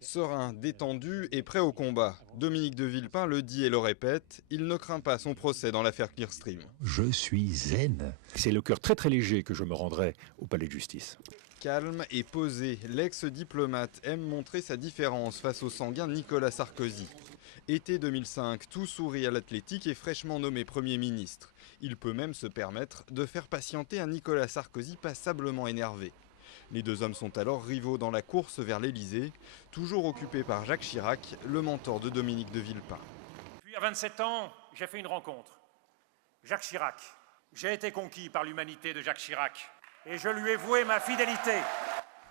Serein, détendu et prêt au combat, Dominique de Villepin le dit et le répète, il ne craint pas son procès dans l'affaire Clearstream. Je suis zen. C'est le cœur très très léger que je me rendrai au palais de justice. Calme et posé, l'ex-diplomate aime montrer sa différence face au sanguin Nicolas Sarkozy. Été 2005, tout sourit à l'Athletic et fraîchement nommé Premier ministre. Il peut même se permettre de faire patienter un Nicolas Sarkozy passablement énervé. Les deux hommes sont alors rivaux dans la course vers l'Elysée, toujours occupé par Jacques Chirac, le mentor de Dominique de Villepin. Puis à 27 ans, j'ai fait une rencontre. Jacques Chirac. J'ai été conquis par l'humanité de Jacques Chirac. Et je lui ai voué ma fidélité.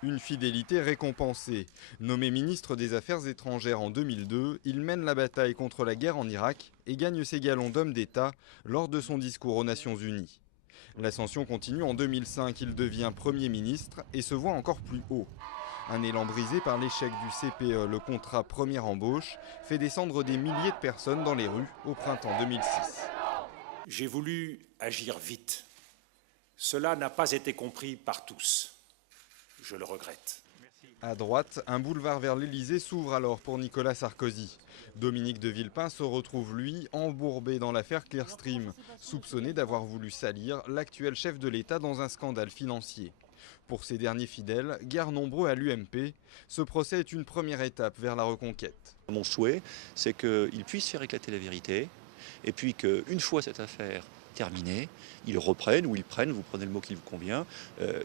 Une fidélité récompensée. Nommé ministre des Affaires étrangères en 2002, il mène la bataille contre la guerre en Irak et gagne ses galons d'homme d'État lors de son discours aux Nations Unies. L'ascension continue en 2005, il devient Premier ministre et se voit encore plus haut. Un élan brisé par l'échec du CPE, le contrat première embauche, fait descendre des milliers de personnes dans les rues au printemps 2006. J'ai voulu agir vite. Cela n'a pas été compris par tous. Je le regrette. À droite, un boulevard vers l'Elysée s'ouvre alors pour Nicolas Sarkozy. Dominique de Villepin se retrouve, lui, embourbé dans l'affaire Clearstream, soupçonné d'avoir voulu salir l'actuel chef de l'État dans un scandale financier. Pour ses derniers fidèles, guère nombreux à l'UMP, ce procès est une première étape vers la reconquête. Mon souhait, c'est qu'il puisse faire éclater la vérité, et puis qu'une fois cette affaire terminée, ils reprennent ou ils prennent, vous prenez le mot qui vous convient,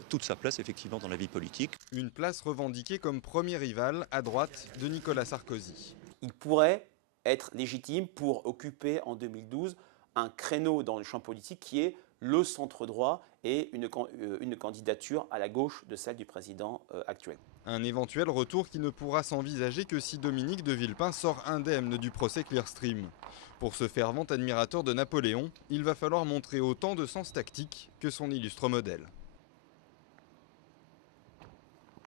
toute sa place effectivement dans la vie politique. Une place revendiquée comme premier rival à droite de Nicolas Sarkozy. Il pourrait être légitime pour occuper en 2012 un créneau dans le champ politique qui est le centre droit et une candidature à la gauche de celle du président actuel. Un éventuel retour qui ne pourra s'envisager que si Dominique de Villepin sort indemne du procès Clearstream. Pour ce fervent admirateur de Napoléon, il va falloir montrer autant de sens tactique que son illustre modèle.